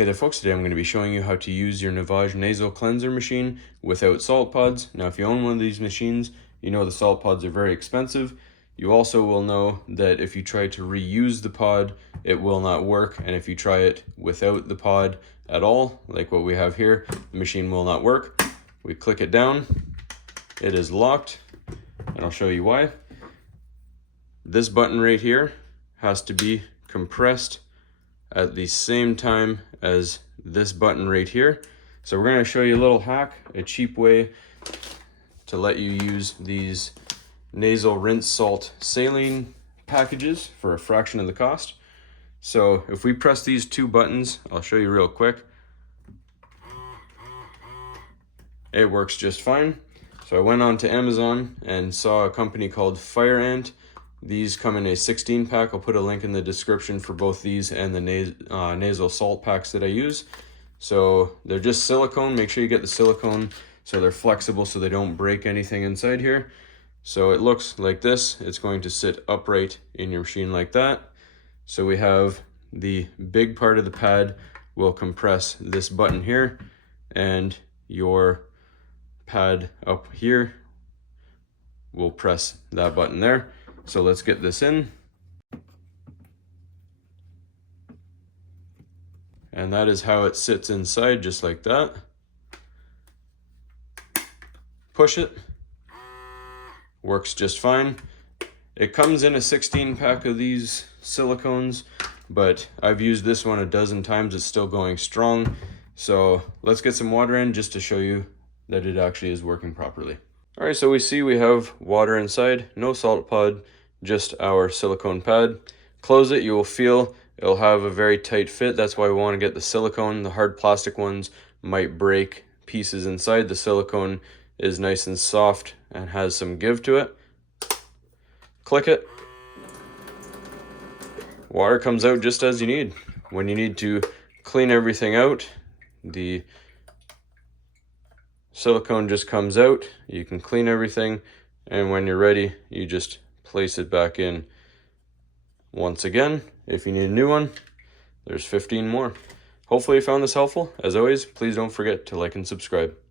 Hey there folks, today I'm going to be showing you how to use your Navage Nasal Cleanser machine without salt pods. Now if you own one of these machines, you know the salt pods are very expensive. You also will know that if you try to reuse the pod, it will not work, and if you try it without the pod at all, like what we have here, the machine will not work. We click it down, it is locked, and I'll show you why. This button right here has to be compressed at the same time as this button right here. So we're going to show you a little hack, a cheap way to let you use these nasal rinse salt saline packages for a fraction of the cost. So if we press these two buttons, I'll show you real quick. It works just fine. So I went on to Amazon and saw a company called Fire Ant. These come in a 16 pack. I'll put a link in the description for both these and the nasal salt packs that I use. So they're just silicone. Make sure you get the silicone so they're flexible so they don't break anything inside here. So it looks like this. It's going to sit upright in your machine like that. So we have the big part of the pad will compress this button here, and your pad up here will press that button there. So let's get this in. And that is how it sits inside, just like that. Push it. Works just fine. It comes in a 16 pack of these silicones, but I've used this one a dozen times. It's still going strong. So let's get some water in just to show you that it actually is working properly. All right, so we see we have water inside, no salt pod, just our silicone pad. Close it, you will feel it'll have a very tight fit. That's why we want to get the silicone. The hard plastic ones might break pieces inside. The silicone is nice and soft and has some give to it. Click it. Water comes out just as you need. When you need to clean everything out, the silicone just comes out. You can clean everything, and when you're ready, you just place it back in. Once again, if you need a new one, there's 15 more. Hopefully you found this helpful. As always, please don't forget to like and subscribe.